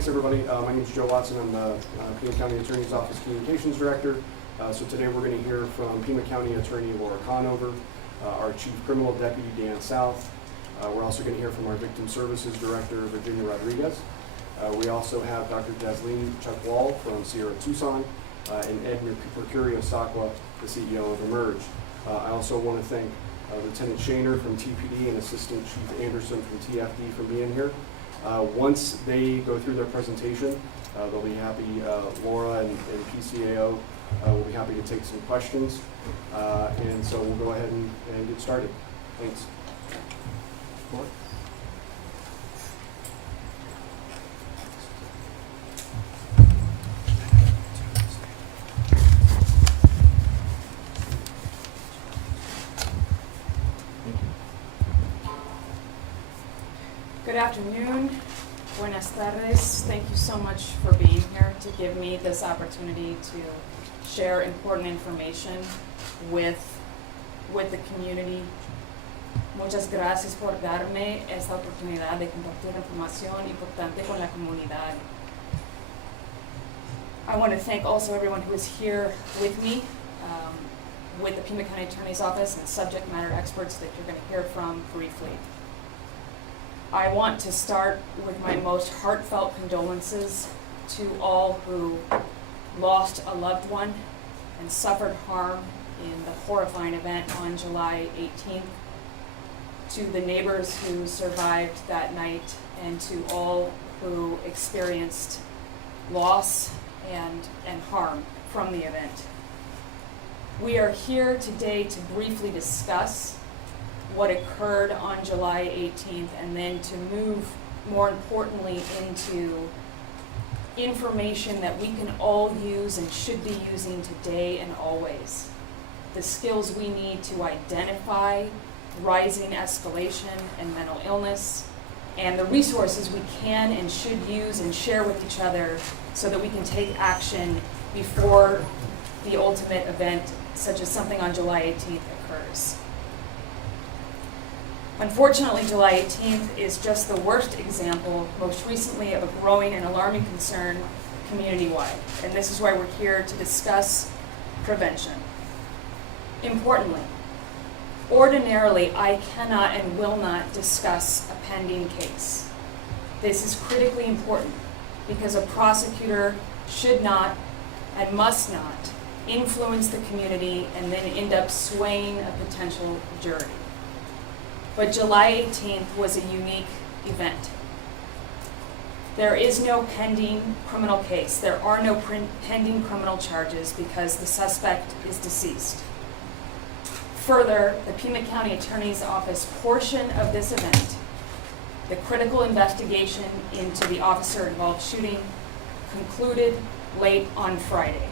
thanks everybody. My name is Joe Watson. I'm the Pima County Attorney's Office Communications Director. So today we're going to hear from Pima County Attorney Laura Conover, our Chief Criminal Deputy Dan South. We're also going to hear from our Victim Services Director Virginia Rodriguez. We also have Dr. Jasleen Chuckwall from Sierra Tucson and Ed Mercurio-Sacqua, the CEO of Emerge. I also want to thank Lieutenant Shaner from TPD and Assistant Chief Anderson from TFD for being here. Once they go through their presentation, they'll be happy, Laura and PCAO will be happy to take some questions. And so we'll go ahead and get started. Thanks. Laura? Good afternoon, buenas tardes. Thank you so much for being here to give me this opportunity to share important information with the community. Muchas gracias por darme esta oportunidad de compartir información importante con la comunidad. I want to thank also everyone who is here with me, with the Pima County Attorney's Office and subject matter experts that you're going to hear from briefly. I want to start with my most heartfelt condolences to all who lost a loved one and suffered harm in the horrifying event on July 18th, to the neighbors who survived that night, and to all who experienced loss and harm from the event. We are here today to briefly discuss what occurred on July 18th, and then to move more importantly into information that we can all use and should be using today and always. The skills we need to identify rising escalation and mental illness, and the resources we can and should use and share with each other so that we can take action before the ultimate event, such as something on July 18th, occurs. Unfortunately, July 18th is just the worst example, most recently, of a growing and alarming concern community-wide. And this is why we're here to discuss prevention. Importantly, ordinarily, I cannot and will not discuss a pending case. This is critically important because a prosecutor should not and must not influence the community and then end up swaying a potential jury. But July 18th was a unique event. There is no pending criminal case. There are no pending criminal charges because the suspect is deceased. Further, the Pima County Attorney's Office portion of this event, the critical investigation into the officer-involved shooting, concluded late on Friday.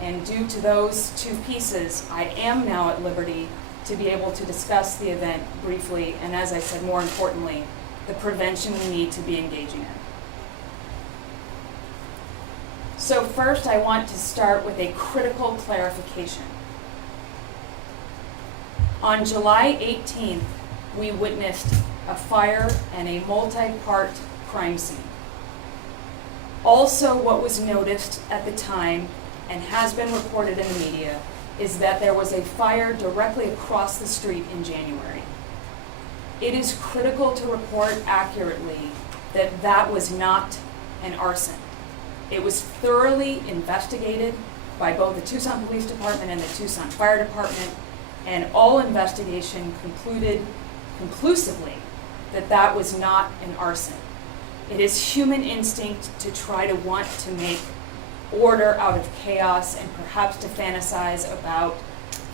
And due to those two pieces, I am now at liberty to be able to discuss the event briefly, and as I said, more importantly, the prevention we need to be engaging in. So first, I want to start with a critical clarification. On July 18th, we witnessed a fire and a multi-part crime scene. Also, what was noticed at the time and has been reported in the media is that there was a fire directly across the street in January. It is critical to report accurately that that was not an arson. It was thoroughly investigated by both the Tucson Police Department and the Tucson Fire Department, and all investigation concluded conclusively that that was not an arson. It is human instinct to try to want to make order out of chaos and perhaps to fantasize about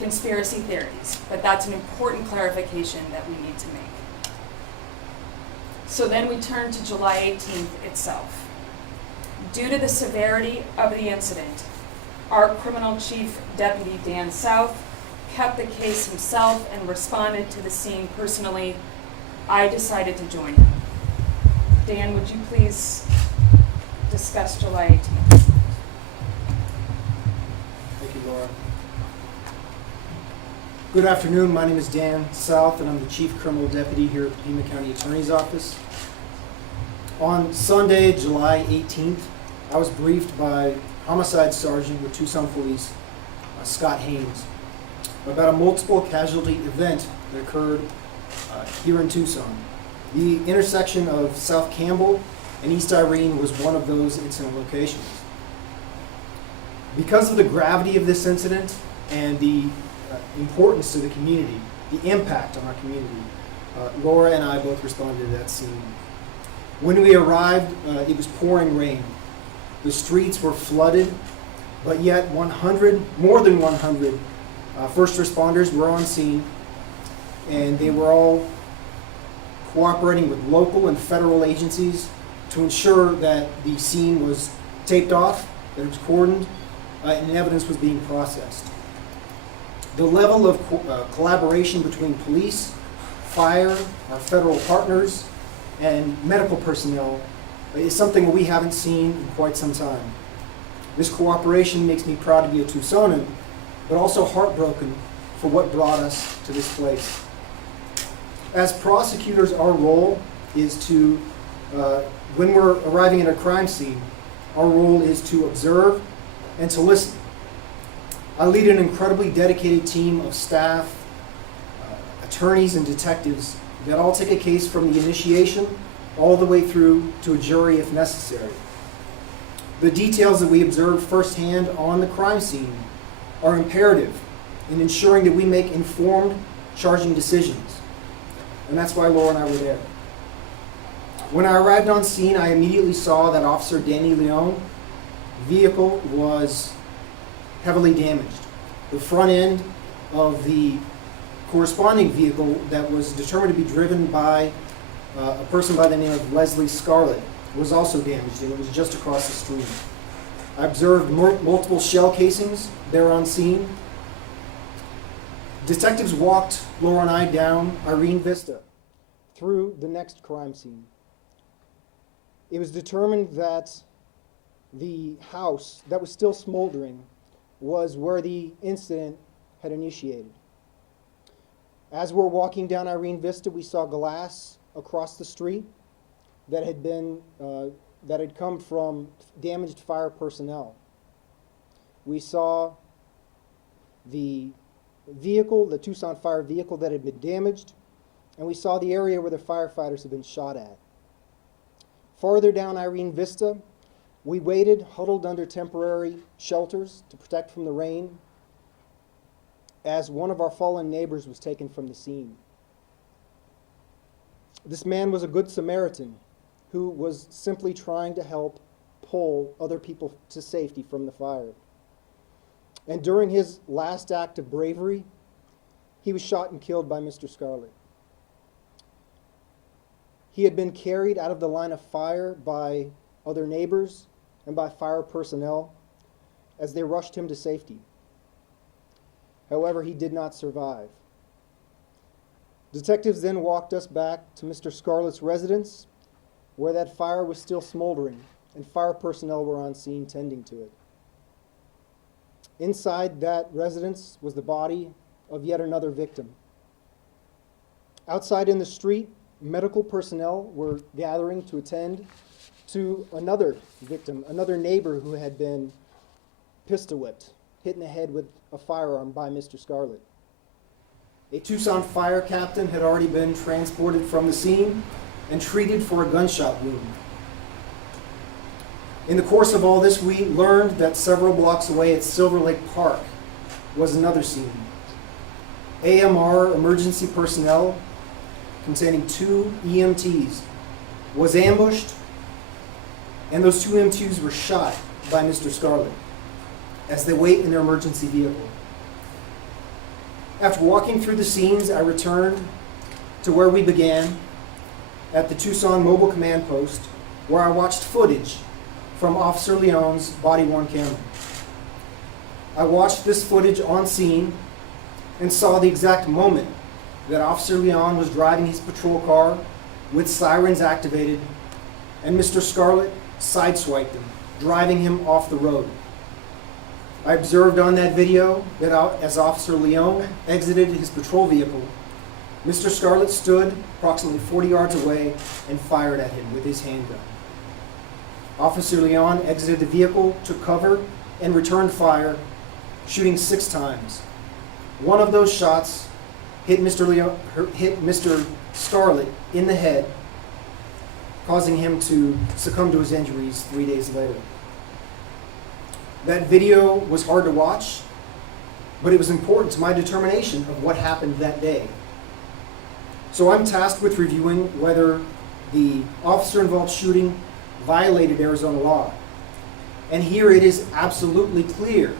conspiracy theories, but that's an important clarification that we need to make. So then we turn to July 18th itself. Due to the severity of the incident, our criminal chief deputy Dan South kept the case himself and responded to the scene personally. I decided to join him. Dan, would you please discuss July 18th? Laura. Good afternoon, my name is Dan South and I'm the Chief Criminal Deputy here at the Pima County Attorney's Office. On Sunday, July 18th, I was briefed by Homicide Sergeant with Tucson Police, Scott Haynes, about a multiple casualty event that occurred here in Tucson. The intersection of South Campbell and East Irene was one of those incident locations. Because of the gravity of this incident and the importance to the community, the impact on our community, Laura and I both responded to that scene. When we arrived, it was pouring rain. The streets were flooded, but yet more than 100 first responders were on scene, and they were all cooperating with local and federal agencies to ensure that the scene was taped off, that it was cordoned, and evidence was being processed. The level of collaboration between police, fire, our federal partners, and medical personnel is something we haven't seen in quite some time. This cooperation makes me proud to be a Tucsonan, but also heartbroken for what brought us to this place. As prosecutors, our role is to, when we're arriving at a crime scene, our role is to observe and to listen. I lead an incredibly dedicated team of staff, attorneys, and detectives that all take a case from the initiation all the way through to a jury if necessary. The details that we observe firsthand on the crime scene are imperative in ensuring that we make informed charging decisions. And that's why Laura and I were there. When I arrived on scene, I immediately saw that Officer Danny Leon's vehicle was heavily damaged. The front end of the corresponding vehicle that was determined to be driven by a person by the name of Leslie Scarlett was also damaged, and it was just across the street. I observed multiple shell casings there on scene. Detectives walked Laura and I down Irene Vista through the next crime scene. It was determined that the house that was still smoldering was where the incident had initiated. As we're walking down Irene Vista, we saw glass across the street that had come from damaged fire personnel. We saw the vehicle, the Tucson Fire vehicle that had been damaged, and we saw the area where the firefighters had been shot at. Farther down Irene Vista, we waited, huddled under temporary shelters to protect from the rain, as one of our fallen neighbors was taken from the scene. This man was a good Samaritan who was simply trying to help pull other people to safety from the fire. And during his last act of bravery, he was shot and killed by Mr. Scarlett. He had been carried out of the line of fire by other neighbors and by fire personnel as they rushed him to safety. However, he did not survive. Detectives then walked us back to Mr. Scarlett's residence, where that fire was still smoldering, and fire personnel were on scene tending to it. Inside that residence was the body of yet another victim. Outside in the street, medical personnel were gathering to attend to another victim, another neighbor who had been pistol whipped, hit in the head with a firearm by Mr. Scarlett. A Tucson fire captain had already been transported from the scene and treated for a gunshot wound. In the course of all this, we learned that several blocks away at Silver Lake Park was another scene. AMR emergency personnel containing 2 EMTs was ambushed, and those 2 EMTs were shot by Mr. Scarlett as they wait in their emergency vehicle. After walking through the scenes, I returned to where we began at the Tucson Mobile Command Post, where I watched footage from Officer Leon's body-worn camera. I watched this footage on scene and saw the exact moment that Officer Leon was driving his patrol car with sirens activated, and Mr. Scarlett sideswiped him, driving him off the road. I observed on that video that as Officer Leon exited his patrol vehicle, Mr. Scarlett stood approximately 40 yards away and fired at him with his handgun. Officer Leon exited the vehicle, took cover, and returned fire, shooting 6 times. One of those shots hit Mr. Scarlett in the head, causing him to succumb to his injuries 3 days later. That video was hard to watch, but it was important to my determination of what happened that day. So I'm tasked with reviewing whether the officer-involved shooting violated Arizona law. And here it is absolutely clear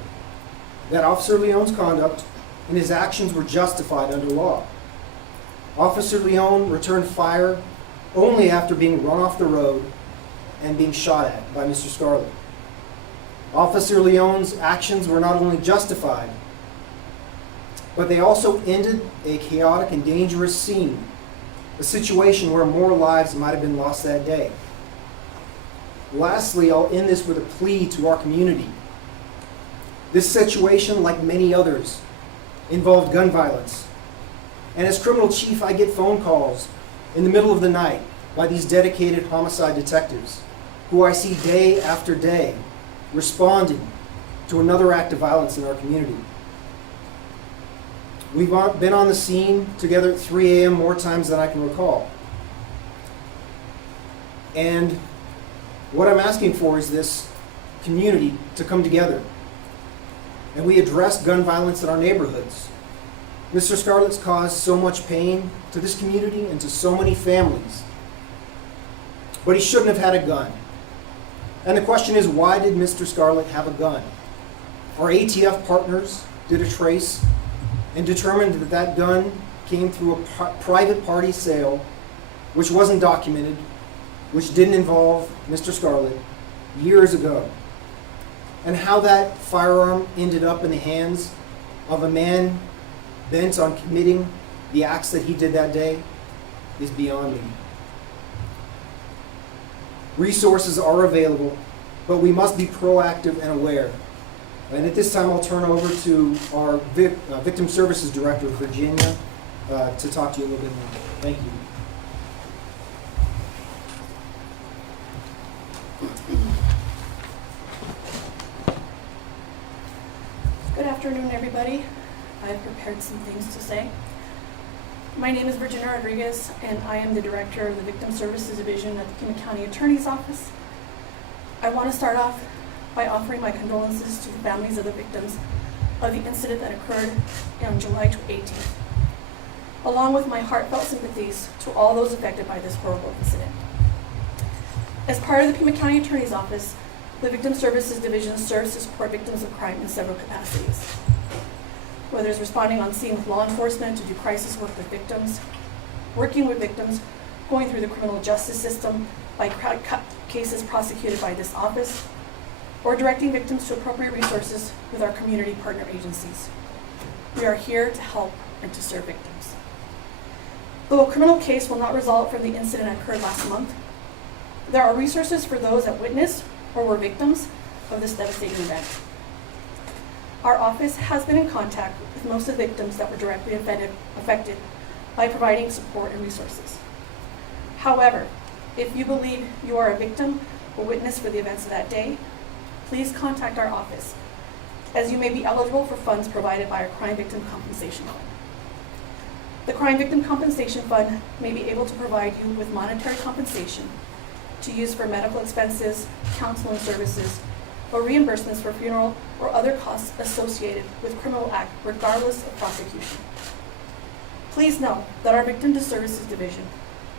that Officer Leon's conduct and his actions were justified under law. Officer Leon returned fire only after being run off the road and being shot at by Mr. Scarlett. Officer Leon's actions were not only justified, but they also ended a chaotic and dangerous scene, a situation where more lives might have been lost that day. Lastly, I'll end this with a plea to our community. This situation, like many others, involved gun violence. And as criminal chief, I get phone calls in the middle of the night by these dedicated homicide detectives who I see day after day responding to another act of violence in our community. We've been on the scene together at 3 a.m. more times than I can recall. And what I'm asking for is this community to come together. And we address gun violence in our neighborhoods. Mr. Scarlett's caused so much pain to this community and to so many families. But he shouldn't have had a gun. And the question is, why did Mr. Scarlett have a gun? Our ATF partners did a trace and determined that that gun came through a private party sale, which wasn't documented, which didn't involve Mr. Scarlett, years ago. And how that firearm ended up in the hands of a man bent on committing the acts that he did that day is beyond me. Resources are available, but we must be proactive and aware. And at this time, I'll turn over to our Victim Services Director, Virginia, to talk to you a little bit more. Thank you. Good afternoon, everybody. I've prepared some things to say. My name is Virginia Rodriguez, and I am the Director of the Victim Services Division at the Pima County Attorney's Office. I want to start off by offering my condolences to the families of the victims of the incident that occurred on July 18th, along with my heartfelt sympathies to all those affected by this horrible incident. As part of the Pima County Attorney's Office, the Victim Services Division serves to support victims of crime in several capacities. Whether it's responding on scene with law enforcement to do crisis work with victims, working with victims, going through the criminal justice system by cases prosecuted by this office, or directing victims to appropriate resources with our community partner agencies. We are here to help and to serve victims. Though a criminal case will not result from the incident that occurred last month, there are resources for those that witnessed or were victims of this devastating event. Our office has been in contact with most of the victims that were directly affected by providing support and resources. However, if you believe you are a victim or witness for the events of that day, please contact our office, as you may be eligible for funds provided by our Crime Victim Compensation Fund. The Crime Victim Compensation Fund may be able to provide you with monetary compensation to use for medical expenses, counseling services, or reimbursements for funeral or other costs associated with criminal act, regardless of prosecution. Please know that our Victim Services Division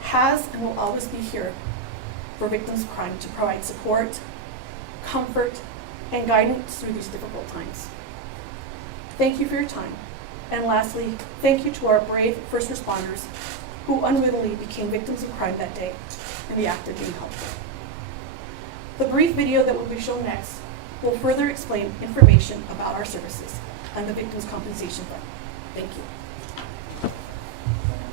has and will always be here for victims of crime to provide support, comfort, and guidance through these difficult times. Thank you for your time. And lastly, thank you to our brave first responders who unwittingly became victims of crime that day in the act of being helpful. The brief video that will be shown next will further explain information about our services and the Victims' Compensation Fund. Thank you.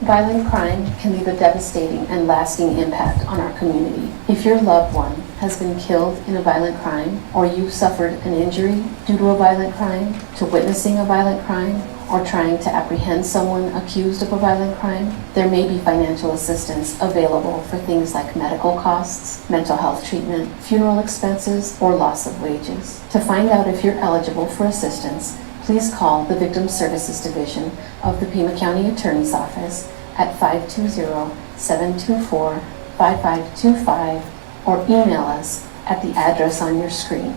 Violent crime can leave a devastating and lasting impact on our community. If your loved one has been killed in a violent crime, or you suffered an injury due to a violent crime, to witnessing a violent crime, or trying to apprehend someone accused of a violent crime, there may be financial assistance available for things like medical costs, mental health treatment, funeral expenses, or loss of wages. To find out if you're eligible for assistance, please call the Victim Services Division of the Pima County Attorney's Office at 520-724-5525 or email us at the address on your screen.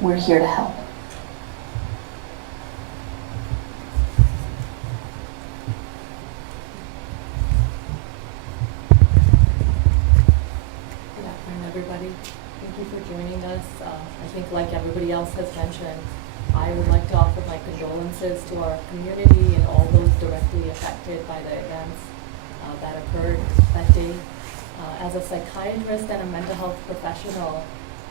We're here to help. Good afternoon, everybody. Thank you for joining us. I think like everybody else has mentioned, I would like to offer my condolences to our community and all those directly affected by the events that occurred that day. As a psychiatrist and a mental health professional,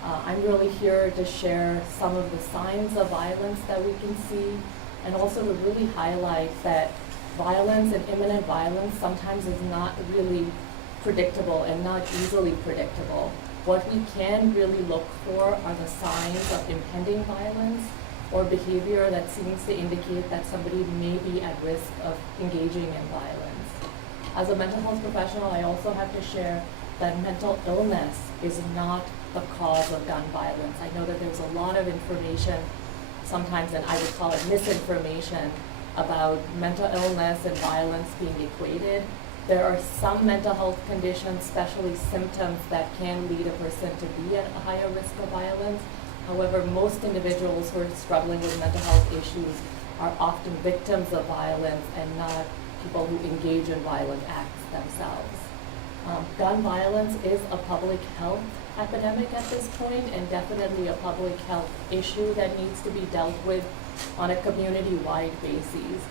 I'm really here to share some of the signs of violence that we can see, and also to really highlight that violence and imminent violence sometimes is not really predictable and not easily predictable. What we can really look for are the signs of impending violence or behavior that seems to indicate that somebody may be at risk of engaging in violence. As a mental health professional, I also have to share that mental illness is not the cause of gun violence. I know that there's a lot of information sometimes, and I would call it misinformation, about mental illness and violence being equated. There are some mental health conditions, especially symptoms, that can lead a person to be at a higher risk of violence. However, most individuals who are struggling with mental health issues are often victims of violence and not people who engage in violent acts themselves. Gun violence is a public health epidemic at this point, and definitely a public health issue that needs to be dealt with on a community-wide basis.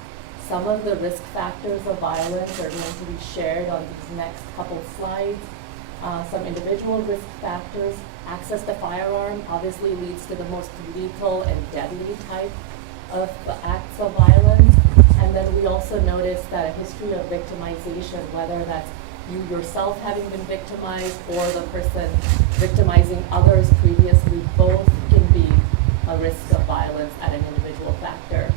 Some of the risk factors of violence are going to be shared on these next couple slides. Some individual risk factors. Access to firearm obviously leads to the most lethal and deadly type of acts of violence. And then we also notice that a history of victimization, whether that's you yourself having been victimized or the person victimizing others previously, both can be a risk of violence at an individual factor.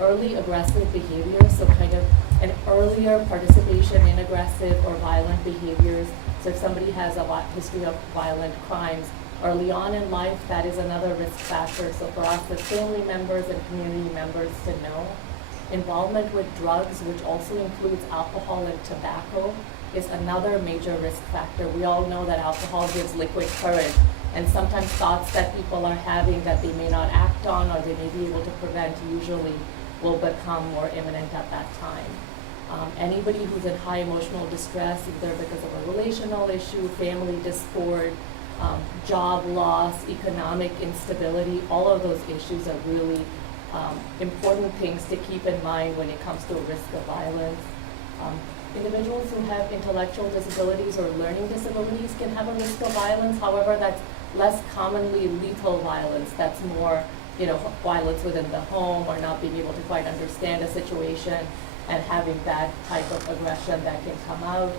Early aggressive behavior, so kind of an earlier participation in aggressive or violent behaviors. So if somebody has a history of violent crimes early on in life, that is another risk factor. So for us as family members and community members to know. Involvement with drugs, which also includes alcohol and tobacco, is another major risk factor. We all know that alcohol gives liquid courage, and sometimes thoughts that people are having that they may not act on or they may be able to prevent usually will become more imminent at that time. Anybody who's in high emotional distress, either because of a relational issue, family discord, job loss, economic instability, all of those issues are really important things to keep in mind when it comes to a risk of violence. Individuals who have intellectual disabilities or learning disabilities can have a risk of violence. However, that's less commonly lethal violence. That's more, violence within the home or not being able to quite understand a situation and having that type of aggression that can come out.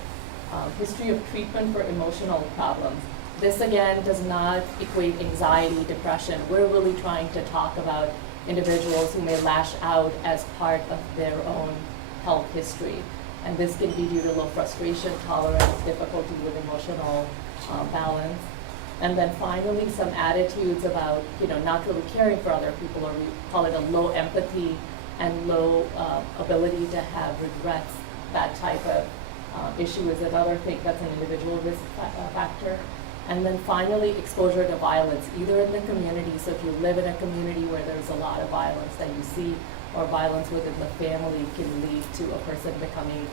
History of treatment for emotional problems. This again does not equate anxiety, depression. We're really trying to talk about individuals who may lash out as part of their own health history. And this can be due to low frustration tolerance, difficulty with emotional balance. And then finally, some attitudes about, not really caring for other people, or we call it a low empathy and low ability to have regrets. That type of issue is another thing that's an individual risk factor. And then finally, exposure to violence, either in the community. So if you live in a community where there's a lot of violence that you see, or violence within the family, can lead to a person becoming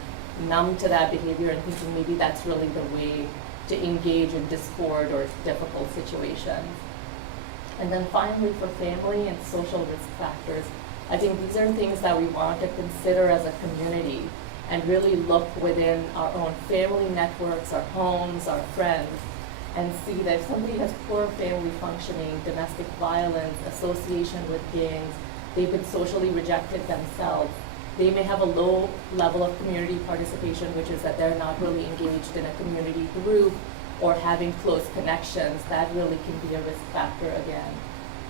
numb to that behavior and thinking maybe that's really the way to engage in discord or difficult situations. And then finally, for family and social risk factors, I think these are things that we want to consider as a community and really look within our own family networks, our homes, our friends, and see that if somebody has poor family functioning, domestic violence, association with gangs, they've been socially rejected themselves, they may have a low level of community participation, which is that they're not really engaged in a community group or having close connections. That really can be a risk factor again.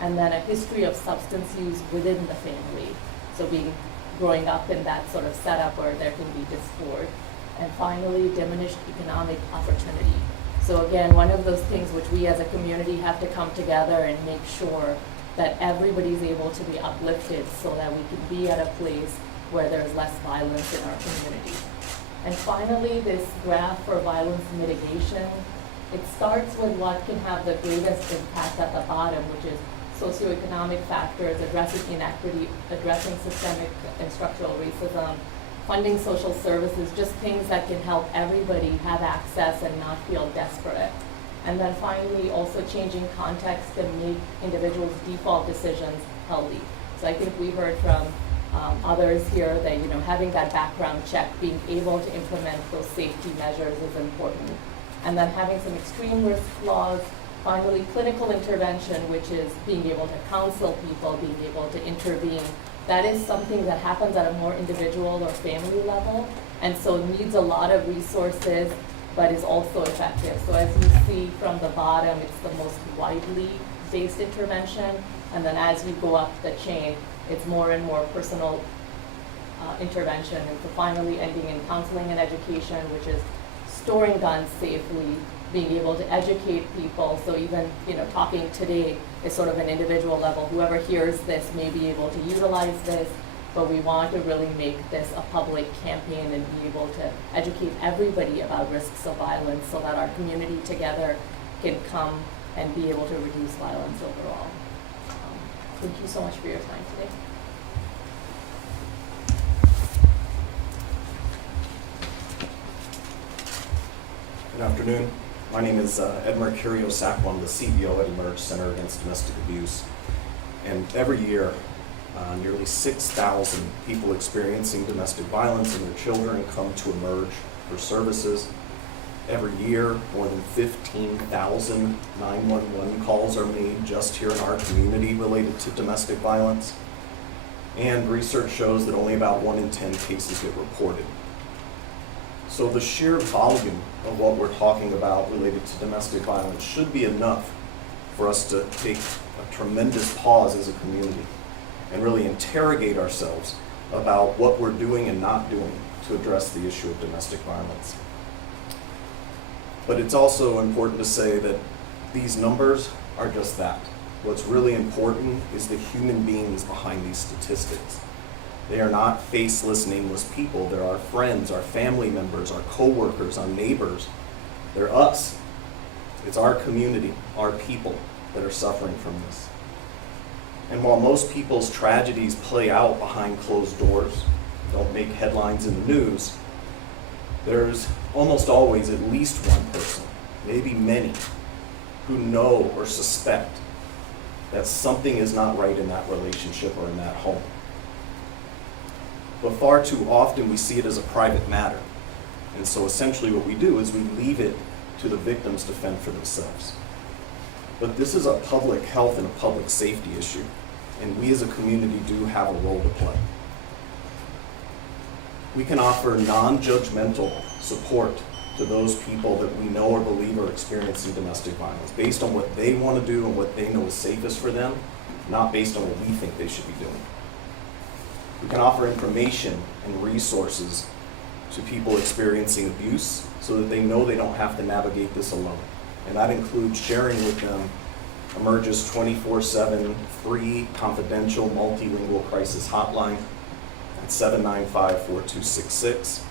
And then a history of substance use within the family. So being growing up in that sort of setup where there can be discord. And finally, diminished economic opportunity. So again, one of those things which we as a community have to come together and make sure that everybody's able to be uplifted so that we can be at a place where there's less violence in our community. And finally, this graph for violence mitigation, it starts with what can have the greatest impact at the bottom, which is socioeconomic factors, addressing inequity, addressing systemic and structural racism, funding social services, just things that can help everybody have access and not feel desperate. And then finally, also changing context to make individuals' default decisions healthy. So I think we heard from others here that, you know, having that background check, being able to implement those safety measures is important. And then having some extreme risk laws. Finally, clinical intervention, which is being able to counsel people, being able to intervene. That is something that happens at a more individual or family level, and so needs a lot of resources, but is also effective. So as you see from the bottom, it's the most widely based intervention, and then as you go up the chain, it's more and more personal intervention, and so finally ending in counseling and education, which is storing guns safely, being able to educate people. So even, you know, talking today is sort of an individual level. Whoever hears this may be able to utilize this, but we want to really make this a public campaign and be able to educate everybody about risks of violence so that our community together can come and be able to reduce violence overall. Thank you so much for your time today. Good afternoon. My name is Ed Mercurio Sacco. I'm the CEO at Emerge Center Against Domestic Abuse. And every year, nearly 6,000 people experiencing domestic violence and their children come to Emerge for services. Every year, more than 15,000 911 calls are made just here in our community related to domestic violence. And research shows that only about 1 in 10 cases get reported. So the sheer volume of what we're talking about related to domestic violence should be enough for us to take a tremendous pause as a community and really interrogate ourselves about what we're doing and not doing to address the issue of domestic violence. But it's also important to say that these numbers are just that. What's really important is the human beings behind these statistics. They are not faceless, nameless people. They're our friends, our family members, our coworkers, our neighbors. They're us. It's our community, our people that are suffering from this. And while most people's tragedies play out behind closed doors, don't make headlines in the news, there's almost always at least one person, maybe many, who know or suspect that something is not right in that relationship or in that home. But far too often we see it as a private matter. And so essentially what we do is we leave it to the victims to fend for themselves. But this is a public health and a public safety issue, and we as a community do have a role to play. We can offer non-judgmental support to those people that we know or believe are experiencing domestic violence based on what they want to do and what they know is safest for them, not based on what we think they should be doing. We can offer information and resources to people experiencing abuse so that they know they don't have to navigate this alone. And that includes sharing with them Emerge's 24/7 free, confidential, multilingual crisis hotline at 795-4266.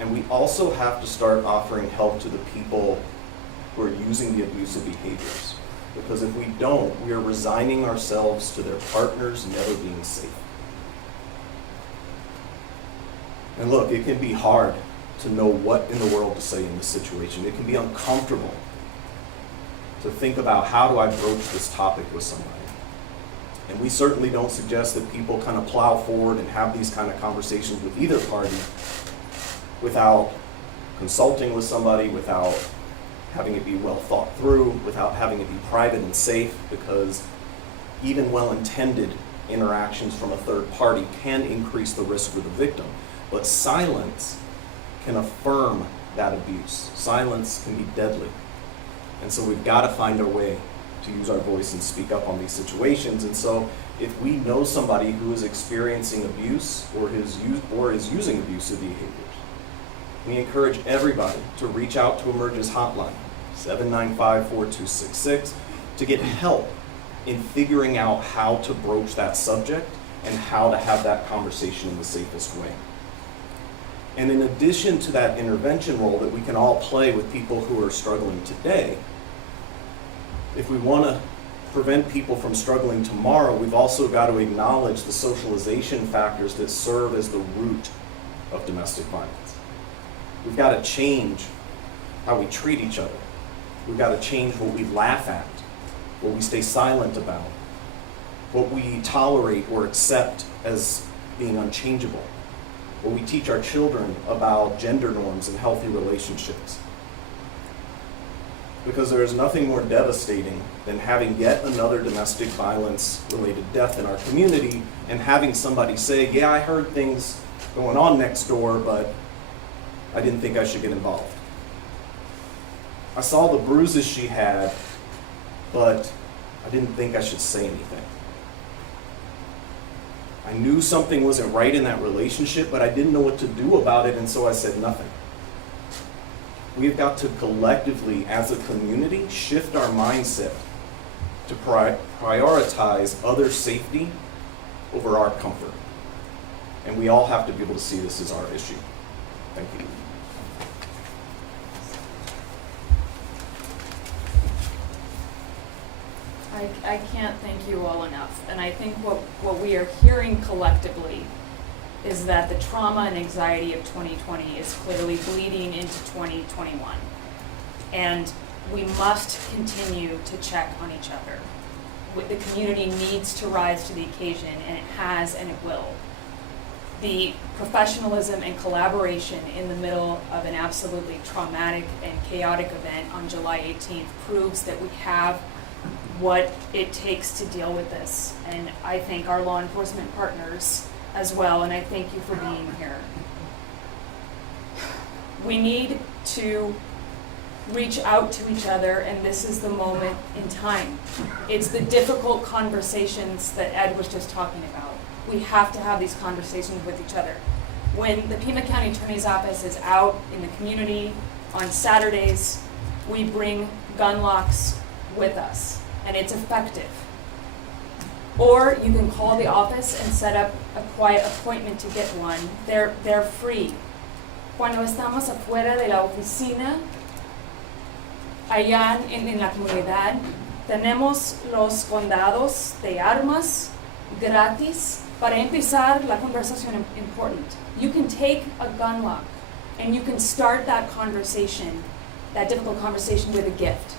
And we also have to start offering help to the people who are using the abusive behaviors. Because if we don't, we are resigning ourselves to their partners never being safe. And look, it can be hard to know what in the world to say in this situation. It can be uncomfortable to think about, how do I broach this topic with somebody? And we certainly don't suggest that people kind of plow forward and have these kind of conversations with either party without consulting with somebody, without having it be well thought through, without having it be private and safe, because even well-intended interactions from a third party can increase the risk for the victim. But silence can affirm that abuse. Silence can be deadly. And so we've got to find a way to use our voice and speak up on these situations. And so if we know somebody who is experiencing abuse or is using abusive behaviors, we encourage everybody to reach out to Emerge's hotline, 795-4266, to get help in figuring out how to broach that subject and how to have that conversation in the safest way. And in addition to that intervention role that we can all play with people who are struggling today, if we want to prevent people from struggling tomorrow, we've also got to acknowledge the socialization factors that serve as the root of domestic violence. We've got to change how we treat each other. We've got to change what we laugh at, what we stay silent about, what we tolerate or accept as being unchangeable, what we teach our children about gender norms and healthy relationships. Because there is nothing more devastating than having yet another domestic violence related death in our community and having somebody say, yeah, I heard things going on next door, but I didn't think I should get involved. I saw the bruises she had, but I didn't think I should say anything. I knew something wasn't right in that relationship, but I didn't know what to do about it, and so I said nothing. We've got to collectively, as a community, shift our mindset to prioritize other safety over our comfort. And we all have to be able to see this as our issue. Thank you. I can't thank you all enough. And I think what we are hearing collectively is that the trauma and anxiety of 2020 is clearly bleeding into 2021. And we must continue to check on each other. The community needs to rise to the occasion, and it has and it will. The professionalism and collaboration in the middle of an absolutely traumatic and chaotic event on July 18th proves that we have what it takes to deal with this. And I thank our law enforcement partners as well, and I thank you for being here. We need to reach out to each other, and this is the moment in time. It's the difficult conversations that Ed was just talking about. We have to have these conversations with each other. When the Pima County Attorney's Office is out in the community on Saturdays, we bring gun locks with us, and it's effective. Or you can call the office and set up a quiet appointment to get one. They're free. Cuando estamos afuera de la oficina, allá en la comunidad, tenemos los condados de armas gratis para empezar la conversación important. You can take a gun lock and you can start that conversation, that difficult conversation, with a gift.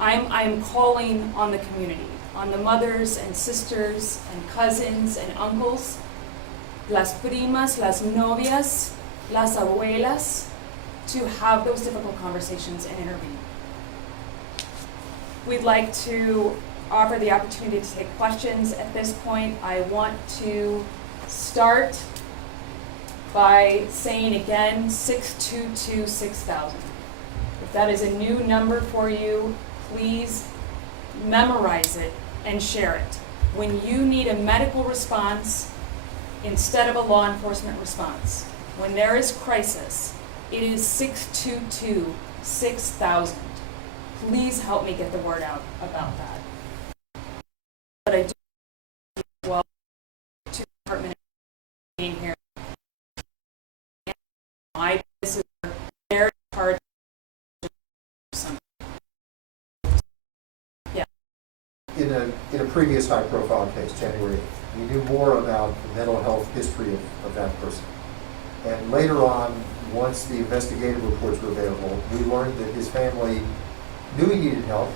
I'm calling on the community, on the mothers and sisters and cousins and uncles, las primas, las novias, las abuelas, to have those difficult conversations and intervene. We'd like to offer the opportunity to take questions. At this point, I want to start by saying again 622-6000. If that is a new number for you, please memorize it and share it. When you need a medical response instead of a law enforcement response, when there is crisis, it is 622-6000. Please help me get the word out about that. But I do well to the department being here. This is very hard. Yeah. In a previous high-profile case, January 8th, we knew more about the mental health history of that person. And later on, once the investigative reports were available, we learned that his family knew he needed help,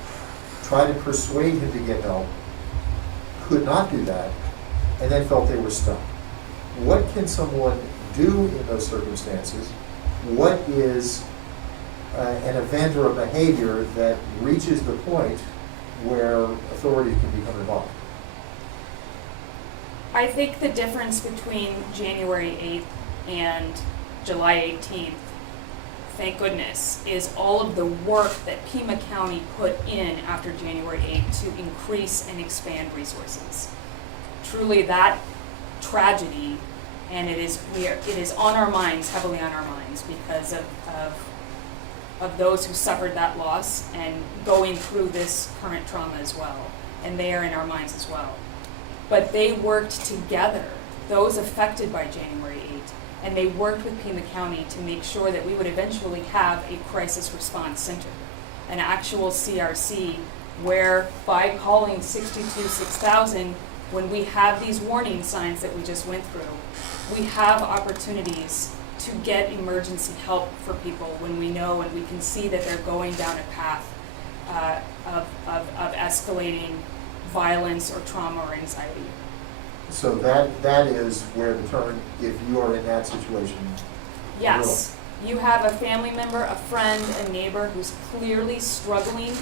tried to persuade him to get help, could not do that, and then felt they were stuck. What can someone do in those circumstances? What is an event or a behavior that reaches the point where authorities can become involved? I think the difference between January 8th and July 18th thank goodness, is all of the work that Pima County put in after January 8th to increase and expand resources. Truly, that tragedy, and it is on our minds, heavily on our minds, because of those who suffered that loss and going through this current trauma as well, and they are in our minds as well. But they worked together, those affected by January 8th, and they worked with Pima County to make sure that we would eventually have a crisis response center, an actual CRC, where by calling 622-6000, when we have these warning signs that we just went through, we have opportunities to get emergency help for people when we know and we can see that they're going down a path of escalating violence or trauma or anxiety. So that is where the term, if you are in that situation. Yes, you have a family member, a friend, a neighbor who's clearly struggling,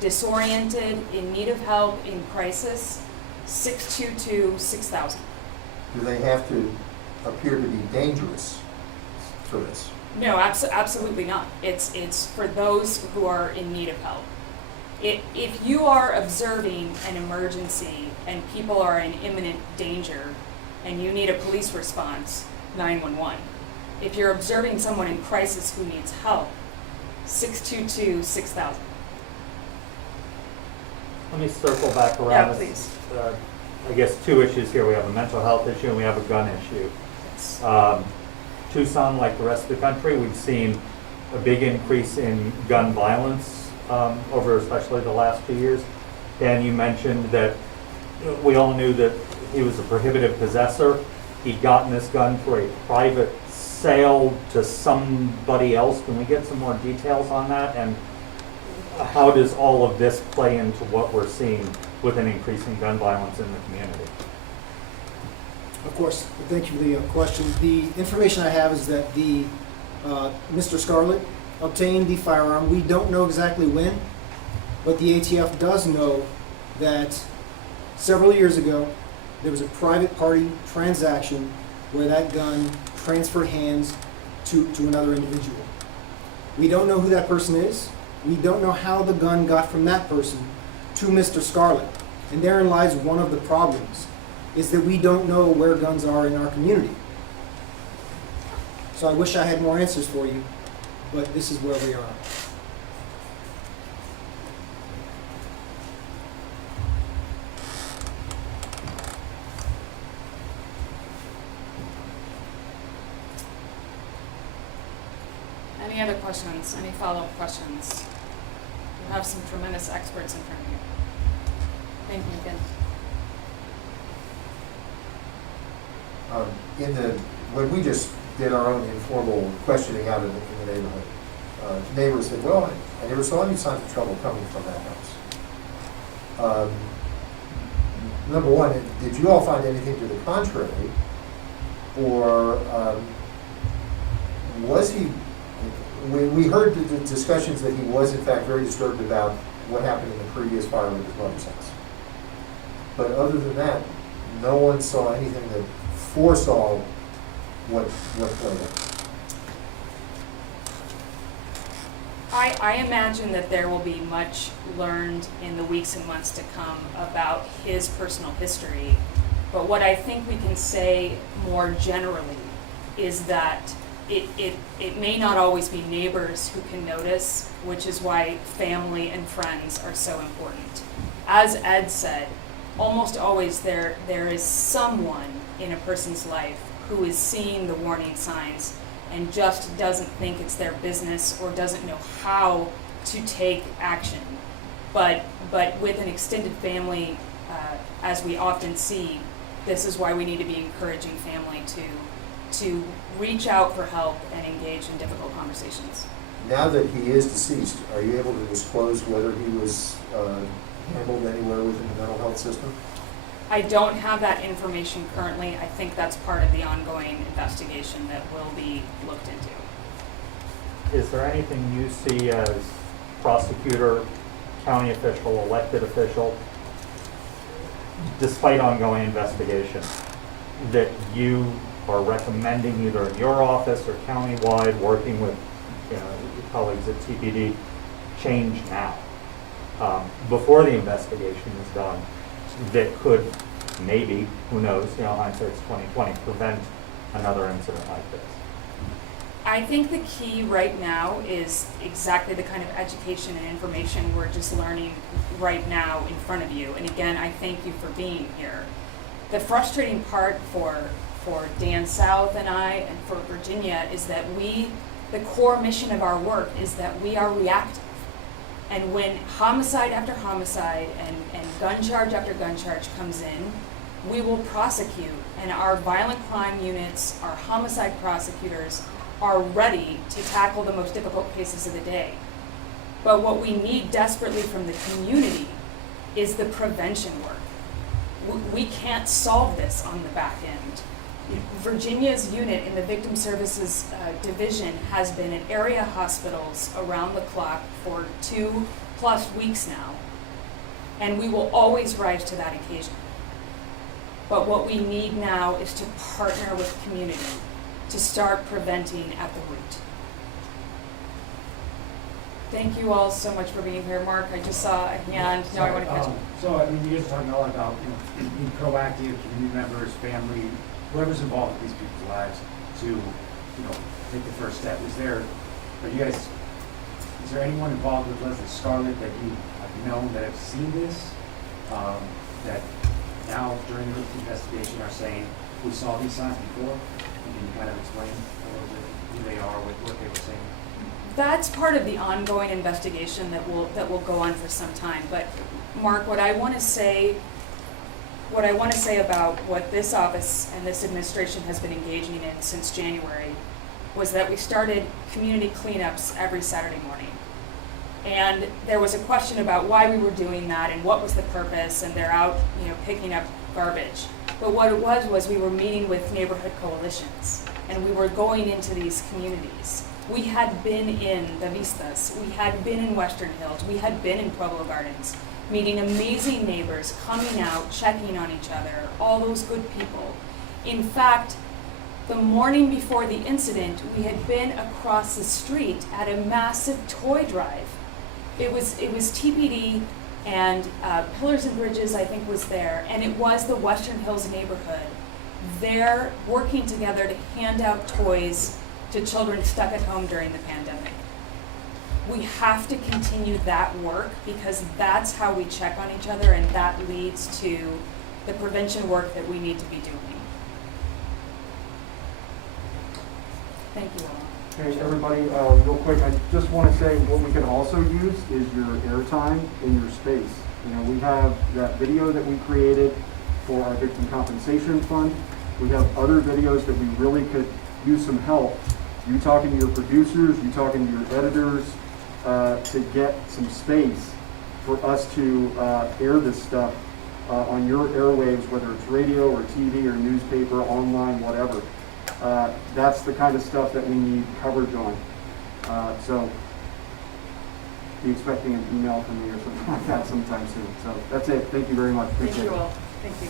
disoriented, in need of help, in crisis, 622-6000. Do they have to appear to be dangerous for this? No, absolutely not. It's for those who are in need of help. If you are observing an emergency and people are in imminent danger and you need a police response, 911. If you're observing someone in crisis who needs help, 622-6000. Let me circle back around. Yeah, this. please. I guess two issues here. We have a mental health issue and we have a gun issue. Yes. Tucson, like the rest of the country, we've seen a big increase in gun violence over especially the last 2 years. Dan, you mentioned that we all knew that he was a prohibitive possessor. He'd gotten this gun for a private sale to somebody else. Can we get some more details on that? And how does all of this play into what we're seeing with an increase in gun violence in the community? Of course, thank you for the question. The information I have is that Mr. Scarlett obtained the firearm. We don't know exactly when, but the ATF does know that several years ago there was a private party transaction where that gun transferred hands to another individual. We don't know who that person is. We don't know how the gun got from that person to Mr. Scarlett. And therein lies one of the problems, is that we don't know where guns are in our community. So I wish I had more answers for you, but this is where we are. Any other questions? Any follow-up questions? You have some tremendous experts in front of you. Thank you again. When we just did our own informal questioning out in the neighborhood, neighbors said, well, I never saw any signs of trouble coming from that house. Number one, did you all find anything to the contrary? Or was he, we heard the discussions that he was in fact very disturbed about what happened in the previous fire with his mother's house. But other than that, no one saw anything that foresaw what played out. I imagine that there will be much learned in the weeks and months to come about his personal history. But what I think we can say more generally is that it may not always be neighbors who can notice, which is why family and friends are so important. As Ed said, almost always there is someone in a person's life who is seeing the warning signs and just doesn't think it's their business or doesn't know how to take action. But with an extended family, as we often see, this is why we need to be encouraging family to reach out for help and engage in difficult conversations. Now that he is deceased, are you able to disclose whether he was handled anywhere within the mental health system? I don't have that information currently. I think that's part of the ongoing investigation that will be looked into. Is there anything you see as prosecutor, county official, elected official, despite ongoing investigation, that you are recommending either in your office or countywide, working with colleagues at TPD, change now, before the investigation is done, that could maybe, who knows, hindsight's 20/20, prevent another incident like this? I think the key right now is exactly the kind of education and information we're just learning right now in front of you. And again, I thank you for being here. The frustrating part for Dan South and I and for Virginia is that the core mission of our work is that we are reactive. And when homicide after homicide and gun charge after gun charge comes in, we will prosecute. And our violent crime units, our homicide prosecutors, are ready to tackle the most difficult cases of the day. But what we need desperately from the community is the prevention work. We can't solve this on the back end. Virginia's unit in the Victim Services Division has been in area hospitals around the clock for 2+ weeks now, and we will always rise to that occasion. But what we need now is to partner with community to start preventing at the root. Thank you all so much for being here. Mark, I just saw a hand. Now I want to catch you. So, I mean, you guys are talking a lot about, being proactive, community members, family, whoever's involved with these people's lives to, take the first step. Is there anyone involved with Leslie Scarlett that you have known that have seen this, that now during the investigation are saying, we saw these signs before? Can you kind of explain a little bit who they are, what they were saying? That's part of the ongoing investigation that will go on for some time. But Mark, what I want to say about what this office and this administration has been engaging in since January was that we started community cleanups every Saturday morning. And there was a question about why we were doing that and what was the purpose, and they're out, picking up garbage. But what it was we were meeting with neighborhood coalitions, and we were going into these communities. We had been in the Vistas, we had been in Western Hills, we had been in Pueblo Gardens, meeting amazing neighbors, coming out, checking on each other, all those good people. In fact, the morning before the incident, we had been across the street at a massive toy drive. It was TPD and Pillars and Bridges, I think, was there, and it was the Western Hills neighborhood. They're working together to hand out toys to children stuck at home during the pandemic. We have to continue that work because that's how we check on each other, and that leads to the prevention work that we need to be doing. Thank you all. Hey, everybody, real quick, I just want to say what we can also use is your airtime in your space. We have that video that we created for our Victim Compensation Fund. We have other videos that we really could use some help. You talking to your producers, you talking to your editors, to get some space for us to air this stuff on your airwaves, whether it's radio or TV or newspaper, online, whatever. That's the kind of stuff that we need coverage on. So be expecting an email from me or something like that sometime soon. So that's it. Thank you very much. Appreciate Thank you it. all. Thank you.